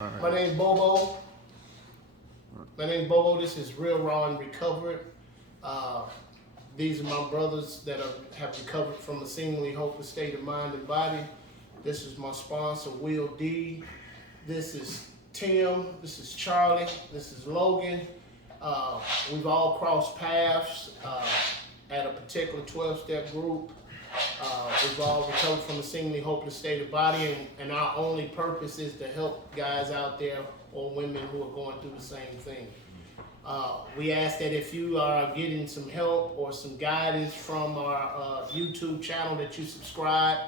My name's Bobo. My name's Bobo. This is Real Raw and Recovered. Uh, these are my brothers that have recovered from a seemingly hopeless state of mind and body. This is my sponsor, Will D. This is Tim. This is Charlie. This is Logan. We've all crossed paths at a particular 12-step group. We've all recovered from a seemingly hopeless state of body, and our only purpose is to help guys out there or women who are going through the same thing. We ask that if you are getting some help or some guidance from our YouTube channel that you subscribe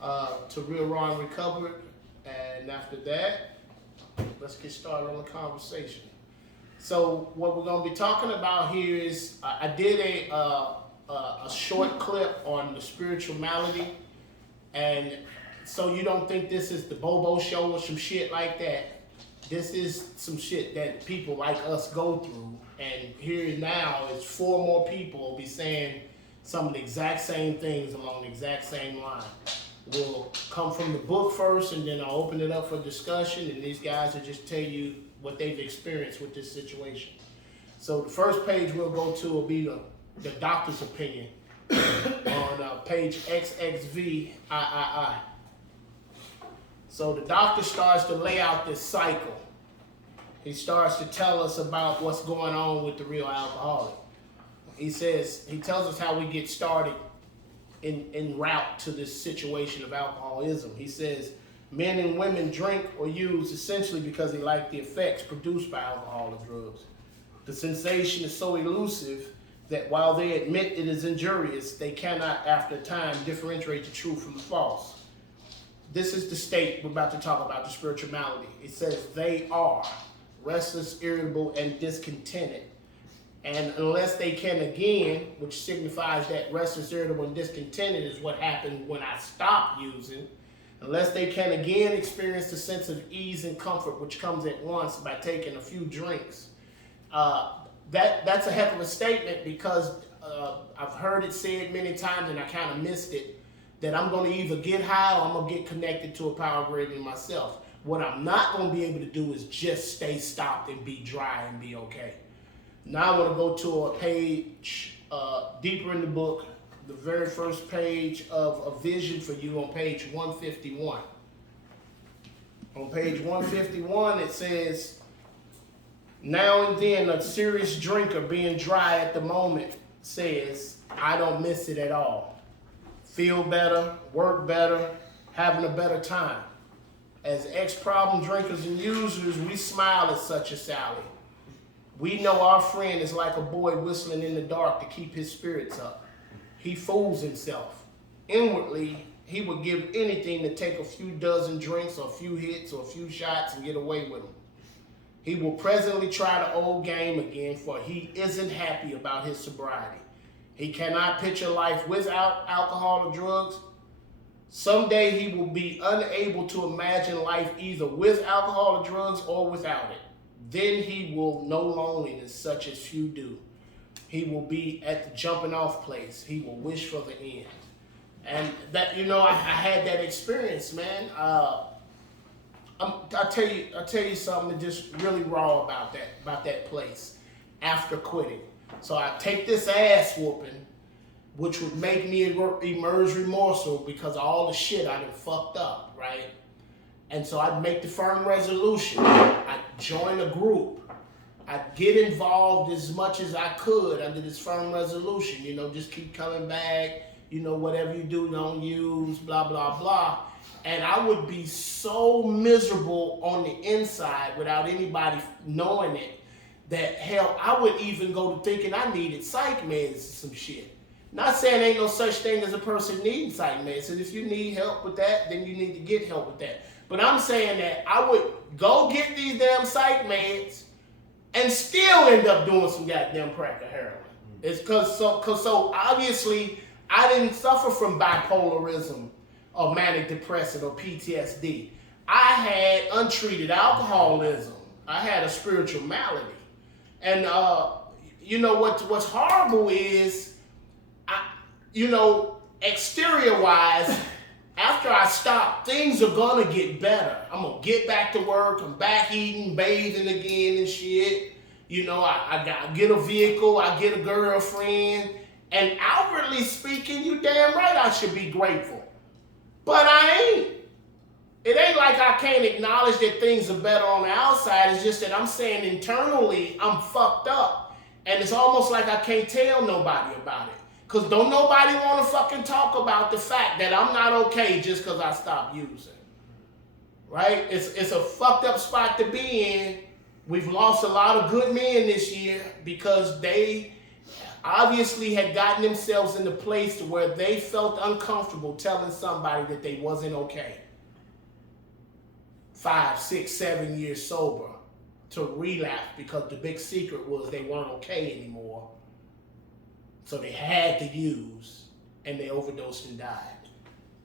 to Real Raw and Recovered. And after that, let's get started on the conversation. So what we're going to be talking about here is I did a short clip on the spiritual malady, and so you don't think this is the Bobo show or some shit like that. This is some shit that people like us go through, and here now is 4 more people will be saying some of the exact same things along the exact same line. We'll come from the book first, and then I'll open it up for discussion, and these guys will just tell you what they've experienced with this situation. So the first page we'll go to will be the doctor's opinion on page XXVIII. So the doctor starts to lay out this cycle. He starts to tell us about what's going on with the real alcoholic. He tells us how we get started en route to this situation of alcoholism. He says, men and women drink or use essentially because they like the effects produced by alcohol or drugs. The sensation is so elusive that while they admit it is injurious, they cannot, after time, differentiate the true from the false. This is the state we're about to talk about, the spiritual malady. It says they are restless, irritable, and discontented. And unless they can again, which signifies that restless, irritable, and discontented is what happened when I stopped using, unless they can again experience the sense of ease and comfort which comes at once by taking a few drinks. That's a heck of a statement, because I've heard it said many times and I kind of missed it, that I'm going to either get high or I'm going to get connected to a power greater than myself. What I'm not going to be able to do is just stay stopped and be dry and be okay. Now I want to go to a page deeper in the book, the very first page of A Vision for You on page 151. On page 151 it says, now and then a serious drinker being dry at the moment says, I don't miss it at all. Feel better, work better, having a better time. As ex-problem drinkers and users, we smile at such a sally. We know our friend is like a boy whistling in the dark to keep his spirits up. He fools himself. Inwardly, he would give anything to take a few dozen drinks or a few hits or a few shots and get away with them. He will presently try the old game again, for he isn't happy about his sobriety. He cannot picture life without alcohol or drugs. Someday he will be unable to imagine life either with alcohol or drugs or without it. Then he will know loneliness such as few do. He will be at the jumping off place. He will wish for the end. And that, I had that experience, man. I'll tell you something just really raw about that place after quitting. So I take this ass whooping, which would make me emerge remorseful because of all the shit I done fucked up, right? And so I'd make the firm resolution. I'd join a group. I'd get involved as much as I could under this firm resolution. Just keep coming back. Whatever you do, don't use, blah, blah, blah. And I would be so miserable on the inside without anybody knowing it that, hell, I would even go to thinking I needed psych meds or some shit. Not saying ain't no such thing as a person needing psych meds. And if you need help with that, then you need to get help with that. But I'm saying that I would go get these damn psych meds and still end up doing some goddamn crack or heroin. It's cause so obviously I didn't suffer from bipolarism or manic depressive or PTSD. I had untreated alcoholism. I had a spiritual malady. And what's horrible is, exterior wise, after I stop, things are gonna get better. I'm gonna get back to work. I'm back eating, bathing again and shit. You know, I get a vehicle, I get a girlfriend, and outwardly speaking, you damn right I should be grateful. But I ain't. It ain't like I can't acknowledge that things are better on the outside. It's just that I'm saying internally I'm fucked up. And it's almost like I can't tell nobody about it. Because don't nobody want to fucking talk about the fact that I'm not okay just because I stopped using. Right? It's a fucked up spot to be in. We've lost a lot of good men this year because they obviously had gotten themselves in a place to where they felt uncomfortable telling somebody that they wasn't okay. 5, 6, 7 years sober to relapse because the big secret was they weren't okay anymore. So they had to use and they overdosed and died.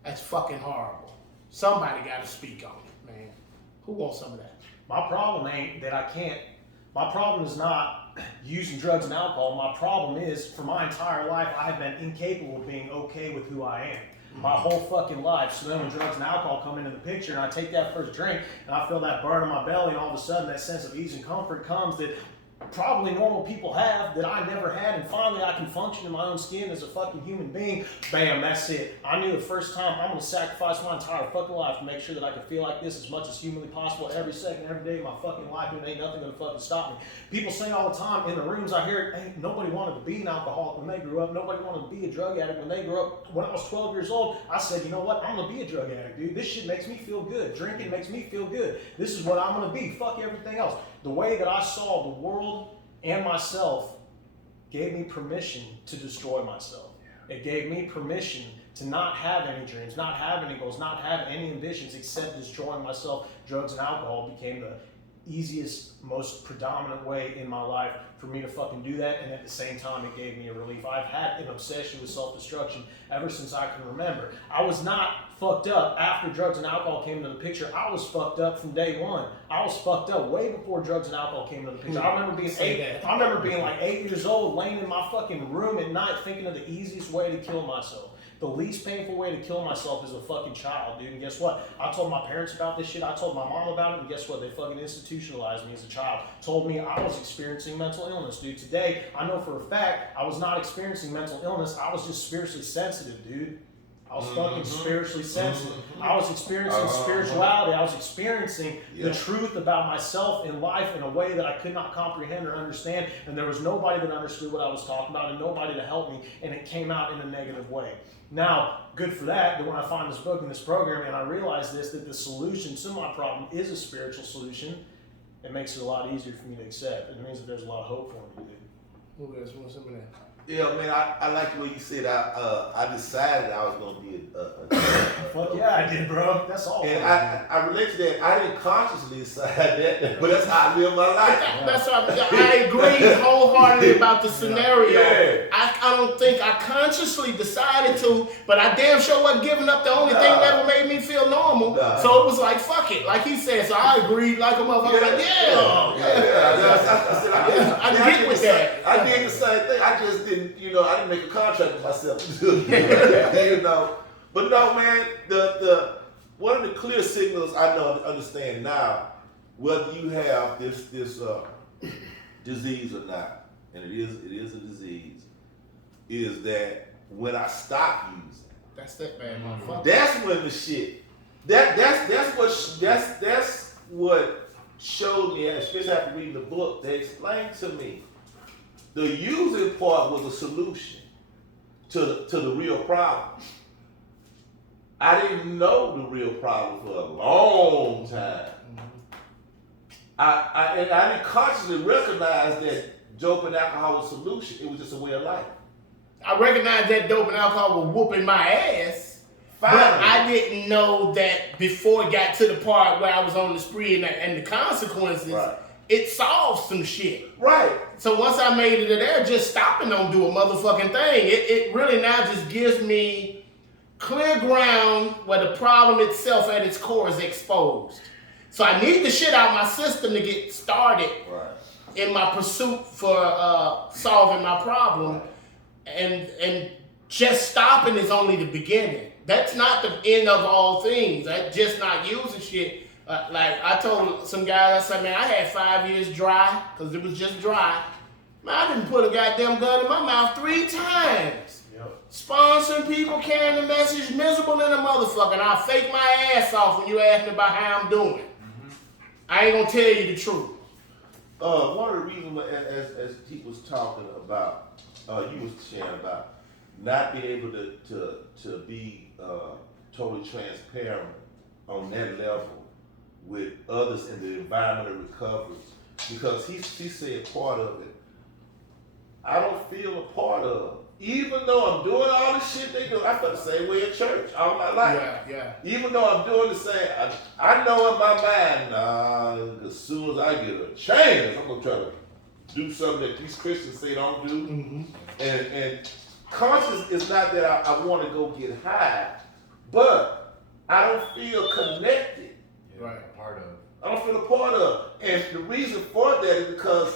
That's fucking horrible. Somebody got to speak on it, man. Who wants some of that? My problem ain't that I can't. My problem is not using drugs and alcohol. My problem is, for my entire life, I have been incapable of being okay with who I am. My whole fucking life. So then when drugs and alcohol come into the picture and I take that first drink and I feel that burn in my belly and all of a sudden that sense of ease and comfort comes that probably normal people have that I never had, and finally I can function in my own skin as a fucking human being. Bam, that's it. I knew the first time I'm going to sacrifice my entire fucking life to make sure that I can feel like this as much as humanly possible every second, every day of my fucking life, and ain't nothing going to fucking stop me. People say all the time in the rooms I hear, hey, nobody wanted to be an alcoholic when they grew up. Nobody wanted to be a drug addict when they grew up. When I was 12 years old, I said, you know what? I'm going to be a drug addict, dude. This shit makes me feel good. Drinking makes me feel good. This is what I'm going to be. Fuck everything else. The way that I saw the world and myself gave me permission to destroy myself. It gave me permission to not have any dreams, not have any goals, not have any ambitions except destroying myself. Drugs and alcohol became the easiest, most predominant way in my life for me to fucking do that, and at the same time it gave me a relief. I've had an obsession with self-destruction ever since I can remember. I was not fucked up after drugs and alcohol came into the picture. I was fucked up from day one. I was fucked up way before drugs and alcohol came into the picture. I remember being like 8 years old, laying in my fucking room at night thinking of the easiest way to kill myself. The least painful way to kill myself is a fucking child, dude. And guess what? I told my parents about this shit. I told my mom about it. And guess what? They fucking institutionalized me as a child. Told me I was experiencing mental illness, dude. Today, I know for a fact I was not experiencing mental illness. I was just spiritually sensitive, dude. I was fucking spiritually sensitive. I was experiencing spirituality. I was experiencing the truth about myself in life in a way that I could not comprehend or understand. And there was nobody that understood what I was talking about and nobody to help me. And it came out in a negative way. Now, good for that when I find this book and this program and I realize this, that the solution to my problem is a spiritual solution, it makes it a lot easier for me to accept. It means that there's a lot of hope for me, dude. Who else wants some of that? Yeah, man, I like the way you said I decided I was gonna be Fuck yeah, I did, bro. That's all. And I relate to that. I didn't consciously decide that, but that's how I live my life. That's what I agree wholeheartedly about the scenario. Yeah. I don't think I consciously decided to, but I damn sure wasn't giving up the only thing that made me feel normal. So it was like, fuck it. Like he said, so I agreed like a motherfucker. I get with that. I did the same thing. I just didn't, I didn't make a contract with myself to do it. But no, man, the one of the clear signals I know understand now, whether you have this disease or not, and it is a disease, is that when I stop using, that's that bad motherfucker. That's when the shit. That's what showed me, especially after reading the book, they explained to me the using part was a solution to the real problem. I didn't know the real problem for a long time. I didn't consciously recognize that dope and alcohol was a solution. It was just a way of life. I recognized that dope and alcohol were whooping my ass. Finally. But I didn't know that before it got to the part where I was on the spree and the consequences, it solved some shit. Right. So once I made it to there, just stopping don't do a motherfucking thing. It really now just gives me clear ground where the problem itself at its core is exposed. So I need the shit out of my system to get started in my pursuit for solving my problem. And just stopping is only the beginning. That's not the end of all things. That's just not using shit. Like I told some guys, I said, man, I had 5 years dry because it was just dry. Man, I didn't put a goddamn gun in my mouth 3 times. Yep. Sponsoring people, carrying the message, miserable in a motherfucker. And I'll fake my ass off when you ask me about how I'm doing. Mm-hmm. I ain't gonna tell you the truth. One of the reasons, as he was talking about, you was sharing about not being able to be totally transparent on that level with others in the environment of recovery, because he said part of it, I don't feel a part of. Even though I'm doing all the shit they do, I felt the same way at church all my life. Yeah. Even though I'm doing the same, I know in my mind, as soon as I get a chance, I'm gonna try to do something that these Christians say don't do. Mm-hmm. And conscious is not that I want to go get high, but I don't feel connected. Right, part of. I don't feel a part of. And the reason for that is because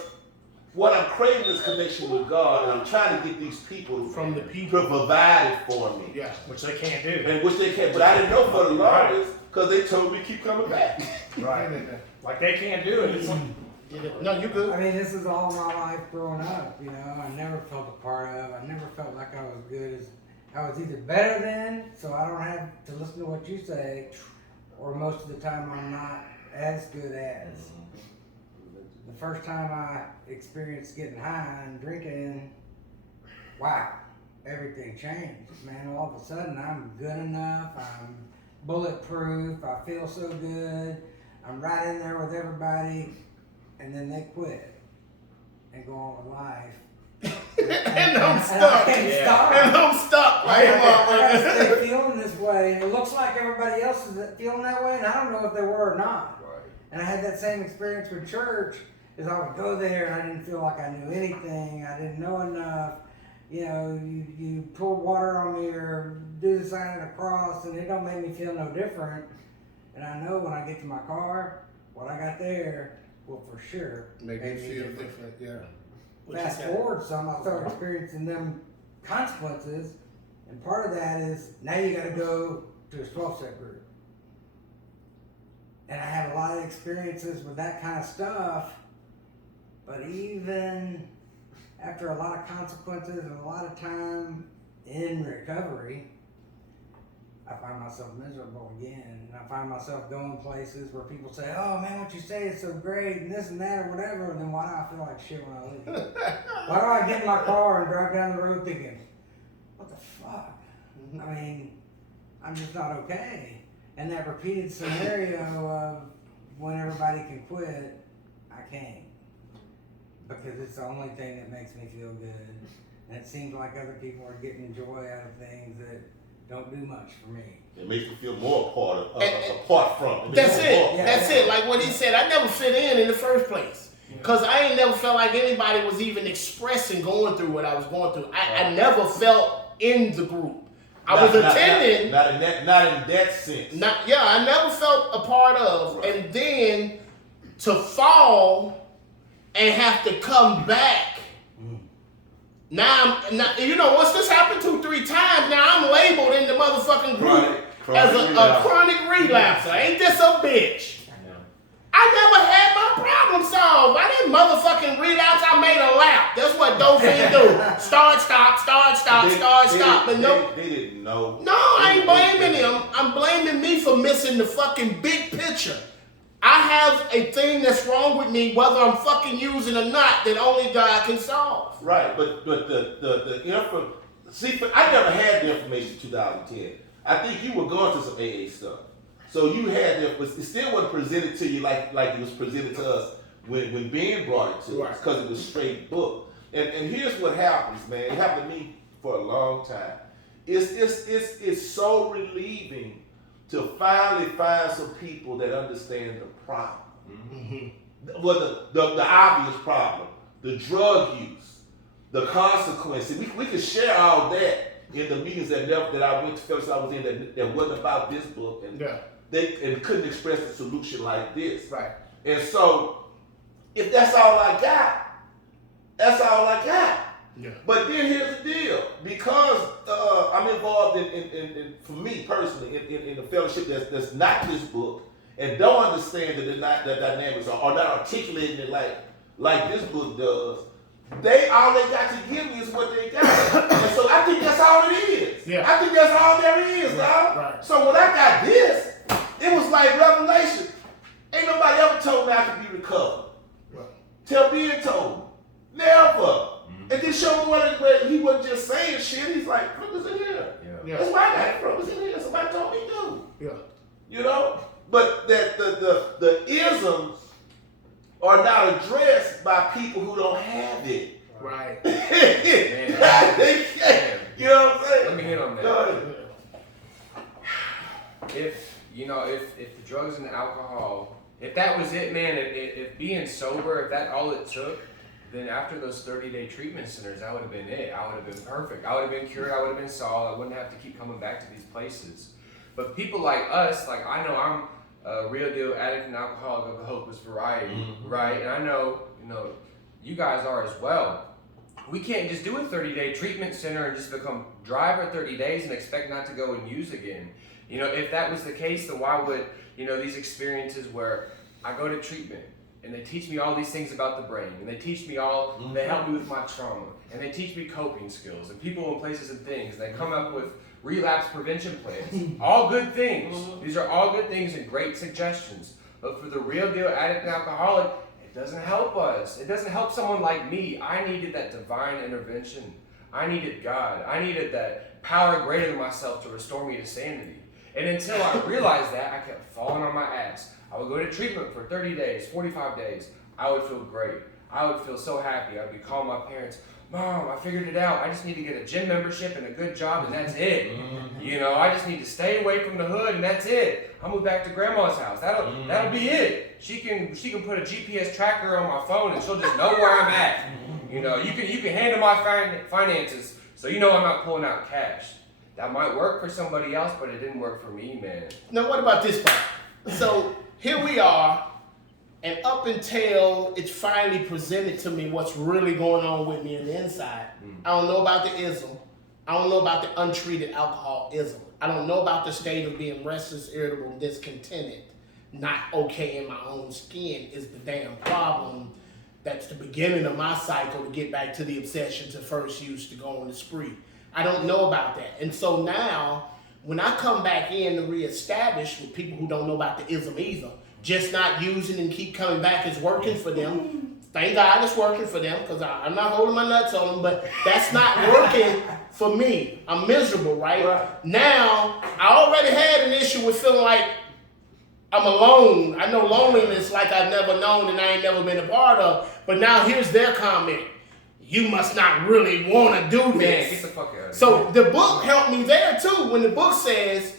what I'm craving is connection with God, and I'm trying to get these people from the people to provide it for me. Yeah, which they can't do. And which they can't. But I didn't know for the longest because they told me to keep coming back. Right. Like they can't do it. It's like, no, you good. I mean, this is all my life growing up, you know. I never felt a part of. I never felt like I was good as. I was either better than, so I don't have to listen to what you say, or most of the time I'm not as good as. The first time I experienced getting high and drinking, wow, everything changed. Man, all of a sudden I'm good enough, I'm bulletproof, I feel so good, I'm right in there with everybody, and then they quit and go on with life. And I'm stuck. And I'm stuck. I gotta stay feeling this way. And it looks like everybody else is feeling that way, and I don't know if they were or not. Right. And I had that same experience with church, is I would go there and I didn't feel like I knew anything. I didn't know enough. You know, you pour water on me or do the sign of the cross, and it don't make me feel no different. And I know when I get to my car, what I got there will for sure make me feel different. Yeah. Fast forward some, I started experiencing them consequences, and part of that is now you got to go to a 12-step group. And I had a lot of experiences with that kind of stuff, but even after a lot of consequences and a lot of time in recovery, I find myself miserable again. And I find myself going places where people say, oh man, what you say is so great, and this and that or whatever, and then why do I feel like shit when I leave? Why do I get in my car and drive down the road thinking, what the fuck? I mean, I'm just not okay. And that repeated scenario of when everybody can quit, I can't. Because it's the only thing that makes me feel good. And it seems like other people are getting joy out of things that don't do much for me. It makes me feel more apart from. That's it. That's it. Like what he said, I never fit in the first place. Because I ain't never felt like anybody was even expressing going through what I was going through. I never felt in the group. I was attending. Not in that sense. I never felt a part of. Right. And then to fall and have to come back. Now, once this happened 2-3 times, now I'm labeled in the motherfucking group as a chronic relapser. Ain't this a bitch? I never had my problem solved. I didn't motherfucking relapse. I made a lap. That's what dopamine do. Start, stop. But no, they didn't know. No, I ain't blaming him. I'm blaming me for missing the fucking big picture. I have a thing that's wrong with me, whether I'm fucking using or not, that only God can solve. Right, but the info. See, but I never had the information in 2010. I think you were going through some AA stuff, so you had it still wasn't presented to you like it was presented to us when Ben brought it to us, because it was straight book. And here's what happens, man. It happened to me for a long time. It's so relieving to finally find some people that understand the problem. Mm-hmm. Well, the obvious problem, the drug use, the consequences. We could share all that in the meetings that I went to, fellowship I was in that wasn't about this book, and they couldn't express a solution like this. Right. And so, if that's all I got, that's all I got. Yeah. But then here's the deal, because I'm involved in for me personally, in the fellowship that's not this book, and don't understand that the dynamics are not articulating it like this book does. All they got to give me is what they got. And so I think that's all it is. Yeah. I think that's all there is, dog. Right. So when I got this, it was like revelation. Ain't nobody ever told me I could be recovered. Right. Till being told. Never. And then show me what he wasn't just saying shit. He's like, put this in here. Yeah. That's why I got it from. It's in here. Somebody told me to. Yeah. You know? But that the isms are not addressed by people who don't have it. Right. They can't. You know what I'm saying? Let me hit on that. Go ahead. If the drugs and the alcohol, if that was it, man, if being sober, if that all it took, then after those 30-day treatment centers, that would have been it. I would have been perfect. I would have been cured. I would have been solid. I wouldn't have to keep coming back to these places. But people like us, like I know I'm a real deal addict and alcoholic of a hopeless variety, right? And I know, you guys are as well. We can't just do a 30-day treatment center and just become dry for 30 days and expect not to go and use again. If that was the case, then why would, these experiences where I go to treatment and they teach me all these things about the brain and they teach me they help me with my trauma and they teach me coping skills and people and places and things. And they come up with relapse prevention plans. All good things. These are all good things and great suggestions. But for the real deal addict and alcoholic, it doesn't help us. It doesn't help someone like me. I needed that divine intervention. I needed God. I needed that power greater than myself to restore me to sanity. And until I realized that, I kept falling on my ass. I would go to treatment for 30 days, 45 days. I would feel great. I would feel so happy. I'd be calling my parents, Mom, I figured it out. I just need to get a gym membership and a good job and that's it. I just need to stay away from the hood and that's it. I'll move back to grandma's house. That'll be it. She can put a GPS tracker on my phone and she'll just know where I'm at. You can handle my finances so I'm not pulling out cash. That might work for somebody else, but it didn't work for me, man. Now, what about this part? So here we are, and up until it's finally presented to me what's really going on with me on the inside, I don't know about the ism. I don't know about the untreated alcoholism. I don't know about the state of being restless, irritable, discontented, not okay in my own skin is the damn problem. That's the beginning of my cycle to get back to the obsession to first use to go on the spree. I don't know about that. And so now, when I come back in to reestablish with people who don't know about the ism either, just not using and keep coming back is working for them. Thank God it's working for them because I'm not holding my nuts on them, but that's not working for me. I'm miserable, right? Now, I already had an issue with feeling like I'm alone. I know loneliness like I've never known and I ain't never been a part of. But now here's their comment. You must not really want to do this. Man, get the fuck out of here. So the book helped me there too. When the book says,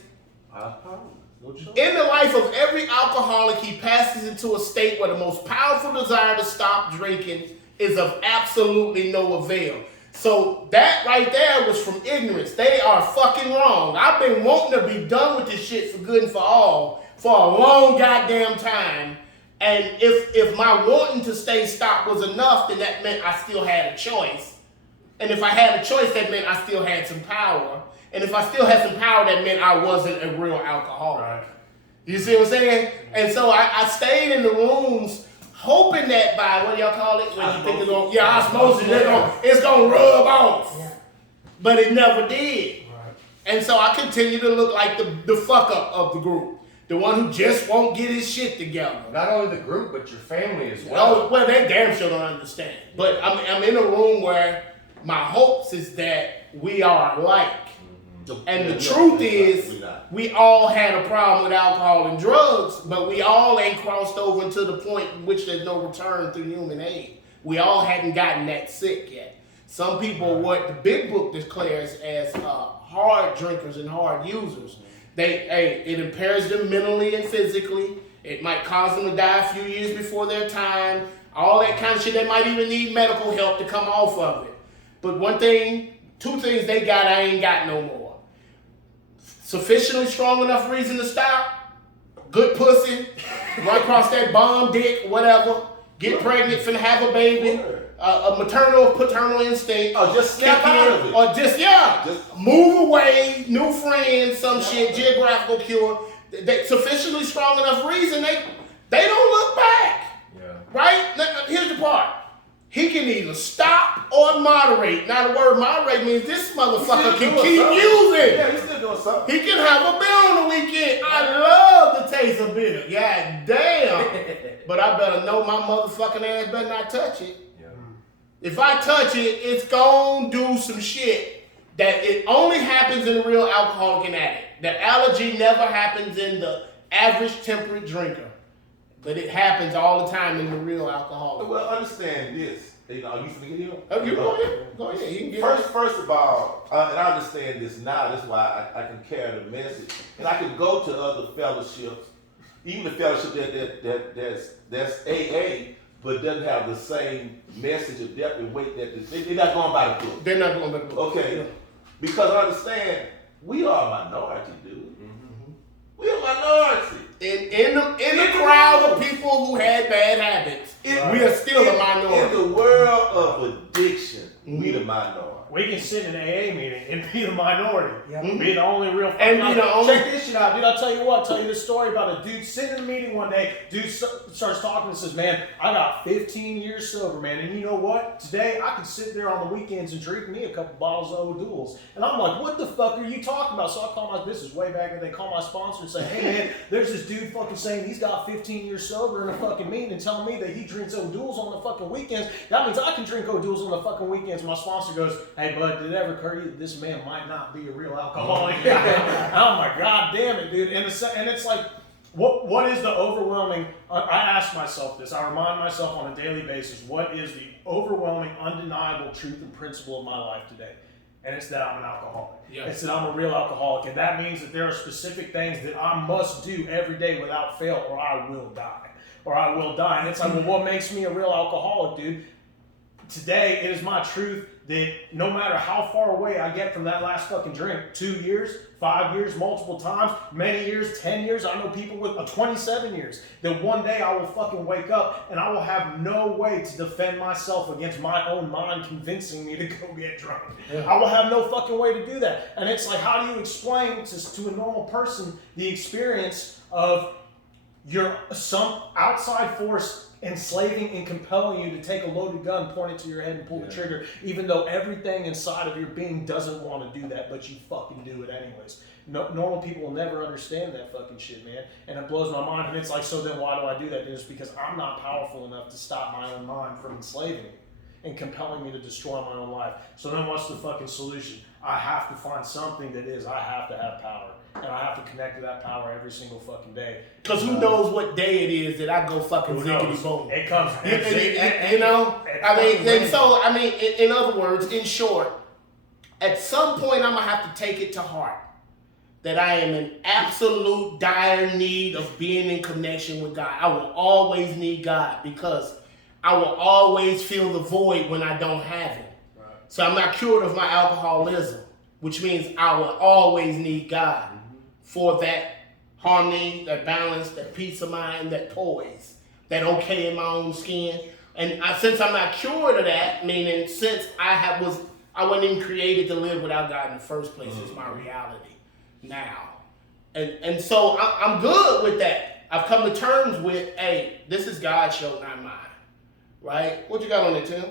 in the life of every alcoholic, he passes into a state where the most powerful desire to stop drinking is of absolutely no avail. So that right there was from ignorance. They are fucking wrong. I've been wanting to be done with this shit for good and for all for a long goddamn time. And if my wanting to stay stopped was enough, then that meant I still had a choice. And if I had a choice, that meant I still had some power. And if I still had some power, that meant I wasn't a real alcoholic. Right. You see what I'm saying? And so I stayed in the rooms hoping that by, what do y'all call it? When you think it's going, osmosis, it's going to rub off. Yeah. But it never did. Right. And so I continued to look like the fuck up of the group. The one who just won't get his shit together. Not only the group, but your family as well. Well, they damn sure don't understand. But I'm in a room where my hopes is that we are alike. And the truth is, we all had a problem with alcohol and drugs, but we all ain't crossed over to the point in which there's no return through human aid. We all hadn't gotten that sick yet. Some people, what the big book declares as hard drinkers and hard users, it impairs them mentally and physically. It might cause them to die a few years before their time. All that kind of shit. They might even need medical help to come off of it. But two things they got, I ain't got no more. Sufficiently strong enough reason to stop. Good pussy. Run across that bomb dick, whatever. get pregnant, finna have a baby, a maternal, paternal instinct. Oh, just snap kick out in, of it. or just move away, new friends, some shit, geographical cure. They sufficiently strong enough reason they don't look back. Yeah. Right? Now, here's the part. He can either stop or moderate. Now the word moderate means this motherfucker can keep using. Yeah, he's still doing something. He can have a beer on the weekend. I love the taste of beer. God damn. But I better know my motherfucking ass better not touch it. Yeah. If I touch it, it's gonna do some shit that it only happens in the real alcoholic and addict. The allergy never happens in the average temperate drinker. But it happens all the time in the real alcoholic. Well, understand this. You know, are you finna get here? Oh, you go ahead. Go ahead. You can get First of all, and I understand this now. That's why I can carry the message, and I can go to other fellowships, even the fellowship that's AA, but doesn't have the same message of depth and weight that they're not going by the book. They're not going by the book. Okay, because I understand we are a minority, dude. Mm-hmm. We are a minority. In the crowd of people who had bad habits, we are still a minority. In the world of addiction, we the minority. We can sit in an AA meeting and be the minority. Yep. Be the only real And be the only- Check this shit out, dude. I'll tell you what. I'll tell you this story about a dude sitting in a meeting one day. Dude starts talking and says, man, I got 15 years sober, man. And you know what? Today, I can sit there on the weekends and drink me a couple bottles of O'Doul's. And I'm like, what the fuck are you talking about? So I call this is way back when they call my sponsor and say, hey, man, there's this dude fucking saying he's got 15 years sober in a fucking meeting and telling me that he drinks O'Doul's on the fucking weekends. That means I can drink O'Doul's on the fucking weekends. My sponsor goes, hey, bud, did it ever occur to you that this man might not be a real alcoholic? I'm like, God damn it, dude. And it's like, what is the overwhelming, I ask myself this, I remind myself on a daily basis, what is the overwhelming, undeniable truth and principle of my life today? And it's that I'm an alcoholic. Yeah. It's that I'm a real alcoholic. And that means that there are specific things that I must do every day without fail, or I will die. Or I will die. And it's like, well, what makes me a real alcoholic, dude? Today, it is my truth that no matter how far away I get from that last fucking drink, 2 years, 5 years, multiple times, many years, 10 years, I know people with 27 years, that one day I will fucking wake up and I will have no way to defend myself against my own mind convincing me to go get drunk. Yeah. I will have no fucking way to do that. And it's like, how do you explain to a normal person the experience of some outside force enslaving and compelling you to take a loaded gun, point it to your head and pull the trigger, even though everything inside of your being doesn't want to do that, but you fucking do it anyways. Normal people will never understand that fucking shit, man. And it blows my mind. And it's like, so then why do I do that? It's because I'm not powerful enough to stop my own mind from enslaving me and compelling me to destroy my own life. So then what's the fucking solution? I have to find something that is, I have to have power. And I have to connect to that power every single fucking day. Because who knows what day it is that I go fucking ziggity boom. It comes. You know? I mean, and so, I mean, in other words, in short, at some point I'm going to have to take it to heart that I am in absolute dire need of being in connection with God. I will always need God because I will always feel the void when I don't have Him. Right. So I'm not cured of my alcoholism, which means I will always need God for that harmony, that balance, that peace of mind, that poise, that okay in my own skin. And since I'm not cured of that, meaning since I wasn't even created to live without God in the first place, it's my reality now. And so I'm good with that. I've come to terms with, hey, this is God's show, not mine. Right? What you got on it, Tim?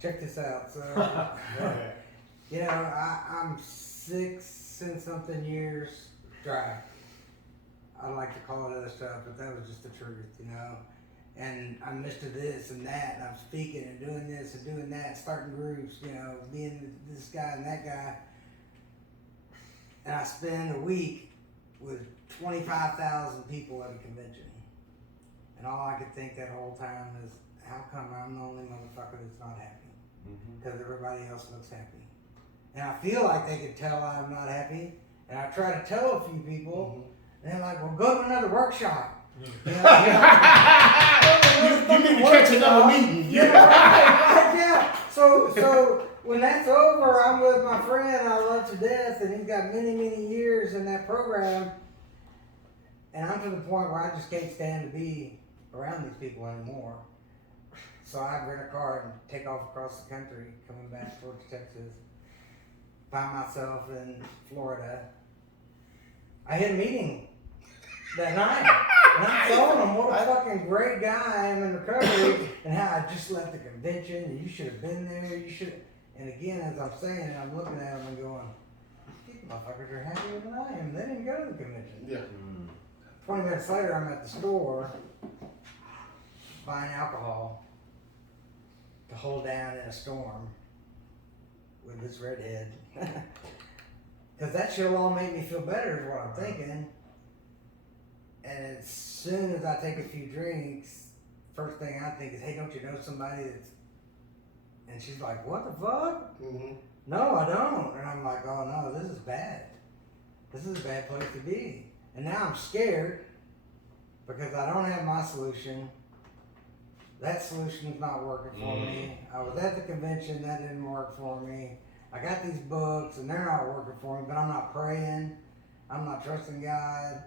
Check this out. So, you know, I'm 6 and something years dry. I like to call it other stuff, but that was just the truth, you know. And I'm Mr. This and that, and I'm speaking and doing this and doing that, starting groups, you know, being this guy and that guy. And I spend a week with 25,000 people at a convention. And all I could think that whole time is, how come I'm the only motherfucker that's not happy? Because everybody else looks happy. And I feel like they could tell I'm not happy. And I try to tell a few people, and they're like, well, go to another workshop. You know, you need to catch another meeting. Right, yeah. So when that's over, I'm with my friend I love to death, and he's got many, many years in that program. And I'm to the point where I just can't stand to be around these people anymore. So I rent a car and take off across the country, coming back towards Texas. Find myself in Florida. I had a meeting that night. And I'm telling them what a fucking great guy I am in recovery and how I just left the convention and you should have been there. You should. And again, as I'm saying it, I'm looking at them and going, these motherfuckers are happier than I am. They didn't go to the convention. Yeah. 20 minutes later, I'm at the store buying alcohol to hold down in a storm with this redhead. Because that shit'll all make me feel better is what I'm thinking. And as soon as I take a few drinks, first thing I think is, hey, don't you know somebody that's... And she's like, what the fuck? Mm-hmm. No, I don't. And I'm like, oh no, this is bad. This is a bad place to be. And now I'm scared because I don't have my solution. That solution's not working for me. I was at the convention, that didn't work for me. I got these books and they're not working for me, but I'm not praying. I'm not trusting God.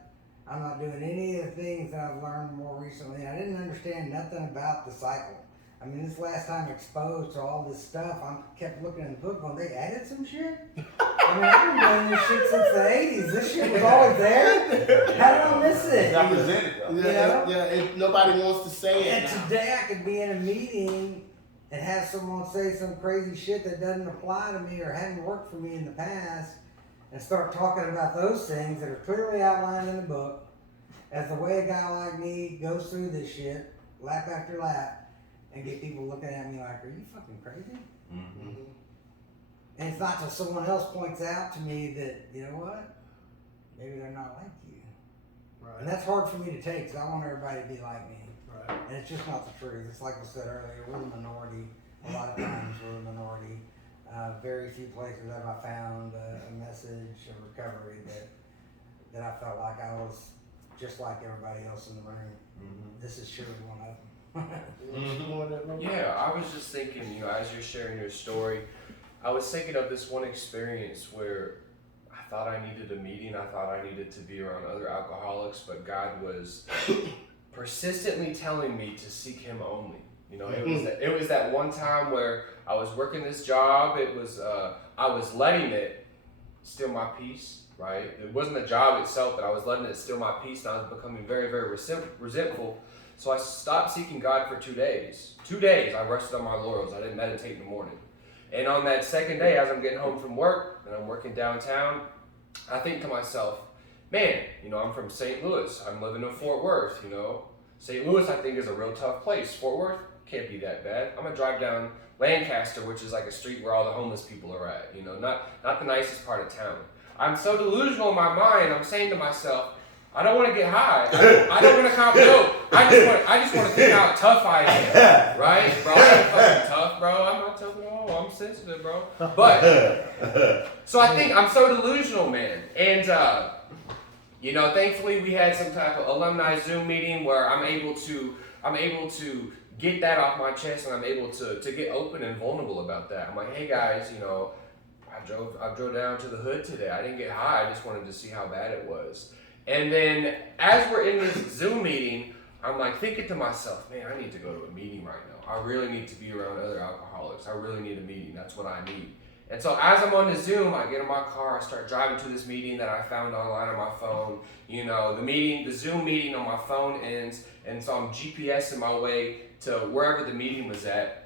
I'm not doing any of the things that I've learned more recently. I didn't understand nothing about the cycle. I mean, this last time exposed to all this stuff, I kept looking in the book going, they added some shit? I mean, I've been doing this shit since the 80s. This shit was always there. How did I miss it? Not presented though. Nobody wants to say it. And now. today I could be in a meeting and have someone say some crazy shit that doesn't apply to me or hadn't worked for me in the past and start talking about those things that are clearly outlined in the book as the way a guy like me goes through this shit, lap after lap, and get people looking at me like, are you fucking crazy? Mm-hmm. And it's not till someone else points out to me that, you know what, maybe they're not like you. Right. And that's hard for me to take because I want everybody to be like me. Right. And it's just not the truth. It's like we said earlier, we're the minority. A lot of times we're the minority. Very few places have I found a message of recovery that I felt like I was just like everybody else in the room. Mm-hmm. This is surely one of them. Yeah, I was just thinking, you know, as you're sharing your story, I was thinking of this one experience where I thought I needed a meeting. I thought I needed to be around other alcoholics, but God was persistently telling me to seek Him only. You know, it was that one time where I was working this job. It was I was letting it steal my peace. Right? It wasn't the job itself, but I was letting it steal my peace, and I was becoming very, very resentful. So I stopped seeking God for 2 days. 2 days I rested on my laurels. I didn't meditate in the morning. And on that second day, as I'm getting home from work and I'm working downtown, I think to myself, man, you know, I'm from St. Louis. I'm living in Fort Worth, you know. St. Louis, I think, is a real tough place. Fort Worth can't be that bad. I'm gonna drive down Lancaster, which is like a street where all the homeless people are at, you know, not the nicest part of town. I'm so delusional in my mind, I'm saying to myself, I don't want to get high. I don't want to cop dope. I just want to think how tough I am, right? Bro, I'm not fucking tough, bro. I'm not tough at all. I'm sensitive, bro. But, so I think I'm so delusional, man. And, you know, thankfully we had some type of alumni Zoom meeting where I'm able to get that off my chest, and I'm able to get open and vulnerable about that. I'm like, hey guys, you know, I drove down to the hood today. I didn't get high. I just wanted to see how bad it was. And then as we're in this Zoom meeting, I'm like thinking to myself, man, I need to go to a meeting right now. I really need to be around other alcoholics. I really need a meeting. That's what I need. And so as I'm on the Zoom, I get in my car, I start driving to this meeting that I found online on my phone. You know, the Zoom meeting on my phone ends, and so I'm GPSing my way to wherever the meeting was at.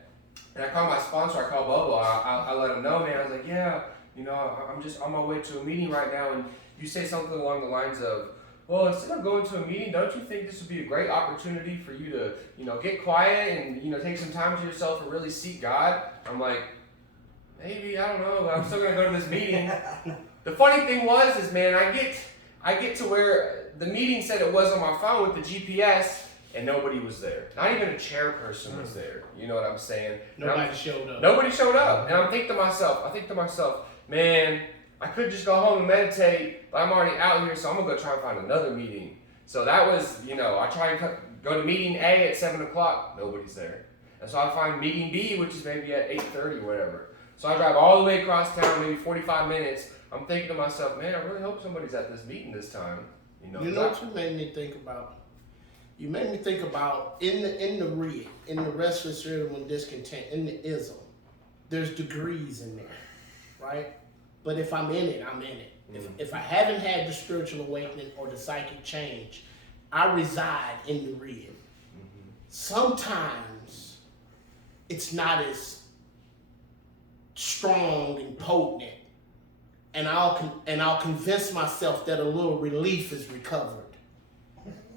And I call my sponsor, I call Bobo, I let him know, man. I was like, yeah, you know, I'm just on my way to a meeting right now, and you say something along the lines of, well, instead of going to a meeting, don't you think this would be a great opportunity for you to, you know, get quiet and, you know, take some time to yourself and really seek God? I'm like, maybe, I don't know, but I'm still gonna go to this meeting. The funny thing is, man, I get to where the meeting said it was on my phone with the GPS, and nobody was there. Not even a chairperson was there. You know what I'm saying? Nobody showed up. Nobody showed up. And I think to myself, man, I could just go home and meditate, but I'm already out here, so I'm gonna go try and find another meeting. So that was, you know, I try and go to meeting A at 7 o'clock, nobody's there. And so I find meeting B, which is maybe at 8:30 or whatever. So I drive all the way across town, maybe 45 minutes. I'm thinking to myself, man, I really hope somebody's at this meeting this time. You know what you made me think about? You made me think about in the restless rhythm and discontent, in the ism, there's degrees in there, right? But if I'm in it, I'm in it. If I haven't had the spiritual awakening or the psychic change, I reside in the real. Sometimes it's not as strong and potent, and I'll convince myself that a little relief is recovered.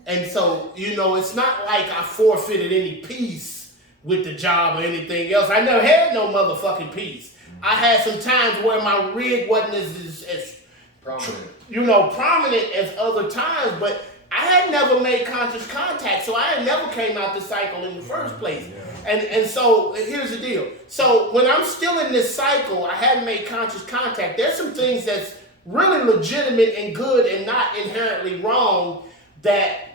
And so, it's not like I forfeited any peace with the job or anything else. I never had no motherfucking peace. I had some times where my rig wasn't as prominent as other times, but I had never made conscious contact, so I had never came out the cycle in the first place. And so here's the deal. So when I'm still in this cycle, I hadn't made conscious contact. There's some things that's really legitimate and good and not inherently wrong that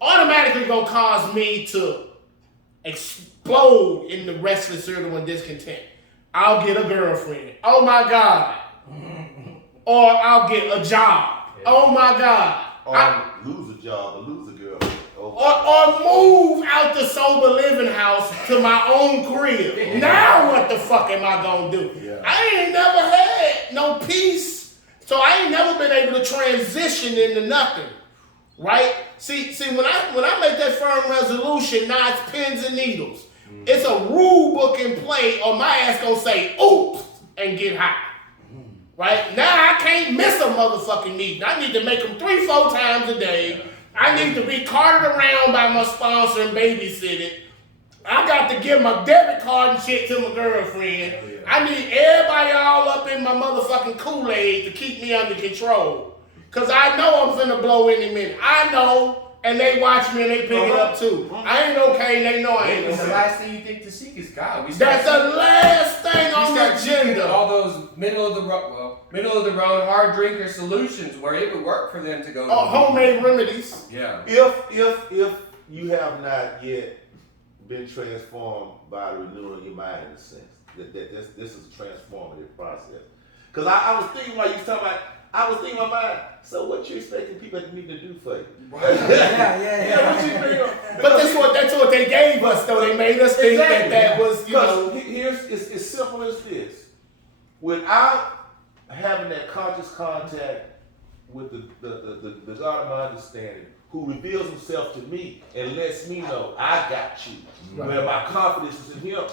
automatically gonna cause me to explode in the restless rhythm and discontent. I'll get a girlfriend. Oh my God. Or I'll get a job. Oh my God. Or lose a job or lose a girl. Or move out the sober living house to my own crib. Now what the fuck am I gonna do? Yeah. I ain't never had no peace. So I ain't never been able to transition into nothing. Right? See, when I make that firm resolution, now it's pins and needles. It's a rule book in play, or my ass gonna say, oops, and get high. Right? Now I can't miss a motherfucking meeting. I need to make them 3-4 times a day. I need to be carted around by my sponsor and babysitted. I got to give my debit card and shit to my girlfriend. I need everybody all up in my motherfucking Kool-Aid to keep me under control. Cause I know I'm finna blow any minute. I know, and they watch me and they pick it up too. I ain't okay, and they know I ain't The okay. last thing you think to seek is God. That's the last thing on the agenda. All those middle of the road hard drinker solutions where it would work for them to go. Homemade remedies. Yeah. If you have not yet been transformed by the renewal of your mind, in a sense, that this is a transformative process. Because I was thinking while you was talking about. I was thinking in my mind, so what you expecting people to need to do for you? Yeah. What you bring But that's what they gave us, though. They made us think that was, Here's it's as simple as this. Without having that conscious contact with the God of my understanding, who reveals himself to me and lets me know I got you. Right. Where my confidence is in him.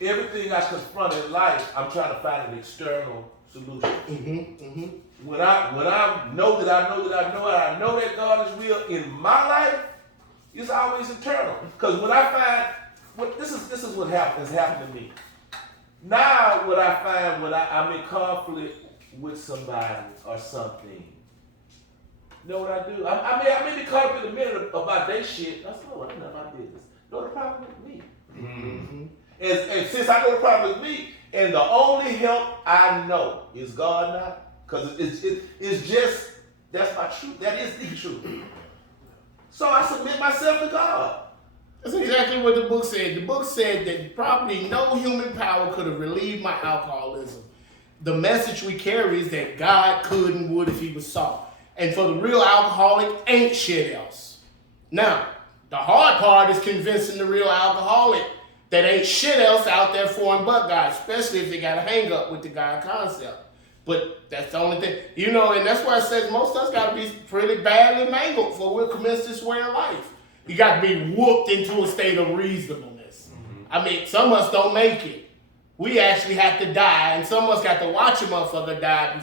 Everything I confront in life, I'm trying to find an external solution. When I know that God is real in my life, it's always eternal. Because when I find this is what has happened to me. Now what I find when I'm in conflict with somebody or something, you know what I do? I may be caught up in a minute about their shit. I say, oh, that's not my business. No, the problem with me. And since I know the problem with me, and the only help I know is God now, because it's just, that's my truth. That is the truth. So I submit myself to God. That's exactly what the book said. The book said that probably no human power could have relieved my alcoholism. The message we carry is that God could and would if he was sought. And for the real alcoholic, ain't shit else. Now, the hard part is convincing the real alcoholic that ain't shit else out there for him but God, especially if they got a hang up with the God concept. But that's the only thing, and that's why it says most of us got to be pretty badly mangled before we'll commence this way of life. You got to be whooped into a state of reasonableness. I mean, some of us don't make it. We actually have to die, and some of us got to watch a motherfucker die,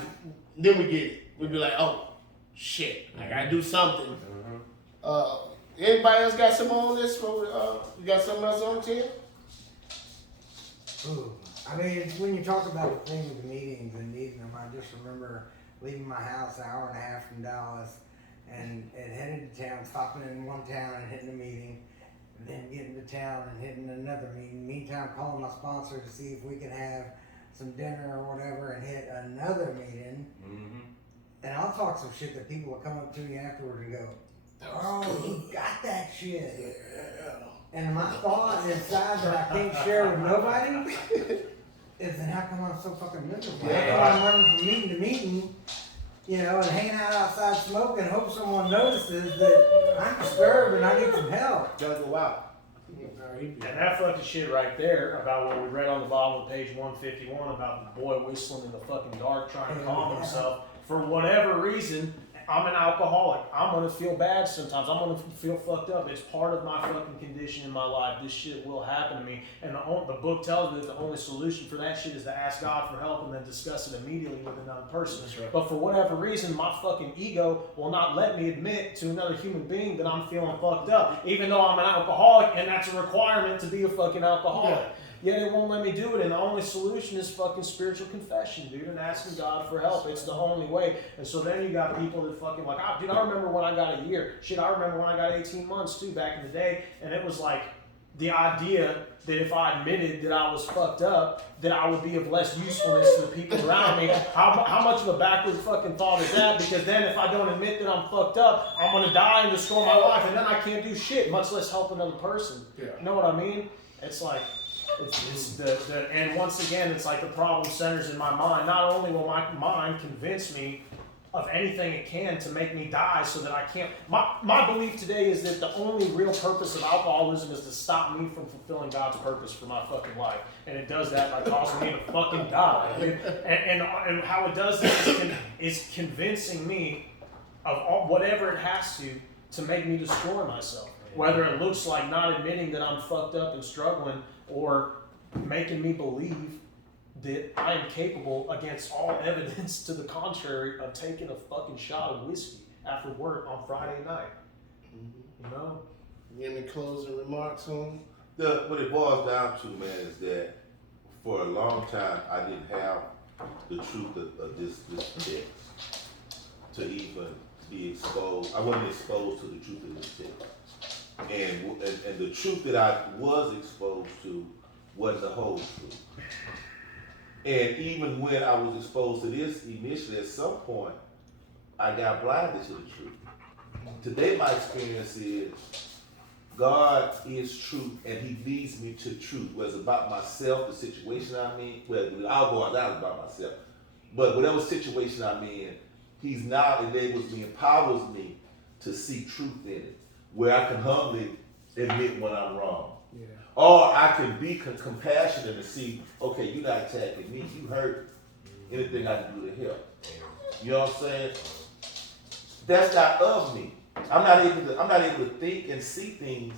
then we get it. We be like, oh, shit, I got to do something. Anybody else got some on this? You got something else on here? Ooh. I mean, when you talk about the thing with the meetings and needing them, I just remember leaving my house an hour and a half from Dallas and headed to town, stopping in one town and hitting a meeting, and then getting to town and hitting another meeting. Meantime, calling my sponsor to see if we could have some dinner or whatever and hit another meeting. And I'll talk some shit that people will come up to me afterwards and go, oh, you got that shit. And my thought inside that I can't share with nobody is then how come I'm so fucking miserable? How come I'm running from meeting to meeting you know, and hanging out outside smoking, hope someone notices that I'm disturbed and I need some help. Gotta go out. And that fucking shit right there about what we read on the bottom of page 151 about the boy whistling in the fucking dark trying to calm himself. For whatever reason, I'm an alcoholic. I'm gonna feel bad sometimes. I'm gonna feel fucked up. It's part of my fucking condition in my life. This shit will happen to me. And the book tells me that the only solution for that shit is to ask God for help and then discuss it immediately with another person. That's right. But for whatever reason, my fucking ego will not let me admit to another human being that I'm feeling fucked up, even though I'm an alcoholic and that's a requirement to be a fucking alcoholic. Yeah. Yet it won't let me do it, and the only solution is fucking spiritual confession, dude, and asking God for help. It's the only way. And so then you got people that fucking like, dude, I remember when I got a year. Shit, I remember when I got 18 months too back in the day, and it was like the idea that if I admitted that I was fucked up, that I would be of less usefulness to the people around me. How much of a backward fucking thought is that? Because then if I don't admit that I'm fucked up, I'm gonna die and destroy my life, and then I can't do shit, much less help another person. Yeah. You know what I mean? It's like, and once again, it's like the problem centers in my mind. Not only will my mind convince me of anything it can to make me die so that I can't. My belief today is that the only real purpose of alcoholism is to stop me from fulfilling God's purpose for my fucking life. And it does that by causing me to fucking die. And how it does this is convincing me of whatever it has to make me destroy myself. Whether it looks like not admitting that I'm fucked up and struggling, or making me believe that I am capable, against all evidence to the contrary, of taking a fucking shot of whiskey after work on Friday night. You know? Any closing remarks on? What it boils down to, man, is that for a long time I didn't have the truth of this text to even be exposed. I wasn't exposed to the truth of this text. And the truth that I was exposed to wasn't the whole truth. And even when I was exposed to this initially, at some point, I got blinded to the truth. Today, my experience is God is truth, and He leads me to truth. Whether it's about myself, the situation I'm in, well, I'll go on down about myself. But whatever situation I'm in, He's now enables me, empowers me to see truth in it, where I can humbly admit when I'm wrong. Yeah. Or I can be compassionate and see, okay, you're not attacking me, you hurt. Anything I can do to help. You know what I'm saying? That's not of me. I'm not able to think and see things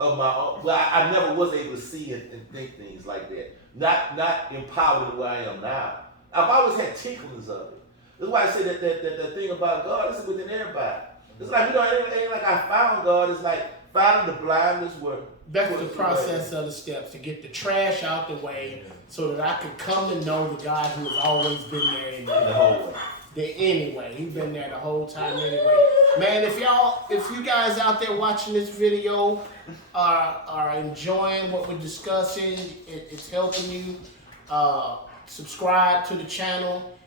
of my own. Well, I never was able to see and think things like that. Not empowered the way I am now. I've always had tinklings of it. That's why I say that thing about God is within everybody. It's like, it ain't like I found God. It's like finding the blindness where. That's the process of the steps, to get the trash out the way so that I could come to know the God who has always been there in The whole way. Anyway, He's been there the whole time anyway. Man, if you guys out there watching this video are enjoying what we're discussing, it's helping you, subscribe to the channel.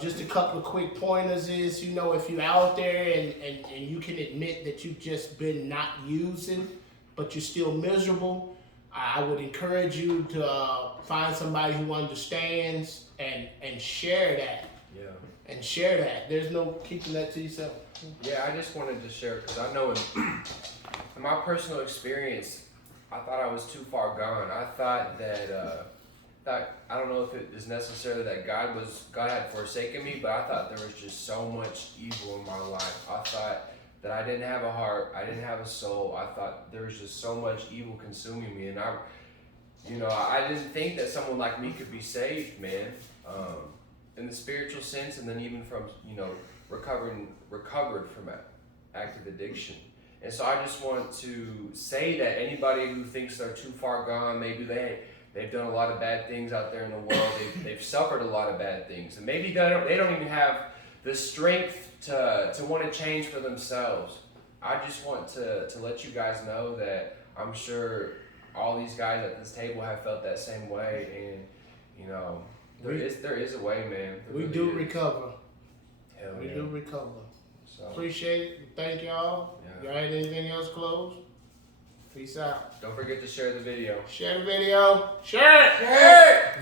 Just a couple of quick pointers is, if you're out there and you can admit that you've just been not using, but you're still miserable, I would encourage you to find somebody who understands and share that. Yeah. And share that. There's no keeping that to yourself. Yeah, I just wanted to share, because I know in my personal experience, I thought I was too far gone. I thought that I don't know if it is necessarily that God had forsaken me, but I thought there was just so much evil in my life. I thought that I didn't have a heart, I didn't have a soul. I thought there was just so much evil consuming me, and I didn't think that someone like me could be saved, man. In the spiritual sense, and then even from recovered from active addiction. And so I just want to say that anybody who thinks they're too far gone, maybe they've done a lot of bad things out there in the world, they've suffered a lot of bad things, and maybe they don't even have the strength to want to change for themselves. I just want to let you guys know that I'm sure all these guys at this table have felt that same way, and there is a way, man. We do recover. Hell We yeah. do recover. So Appreciate it. Thank y'all. Yeah. Y'all had anything else closed? Peace out. don't forget to share the video. Share the video. Share it.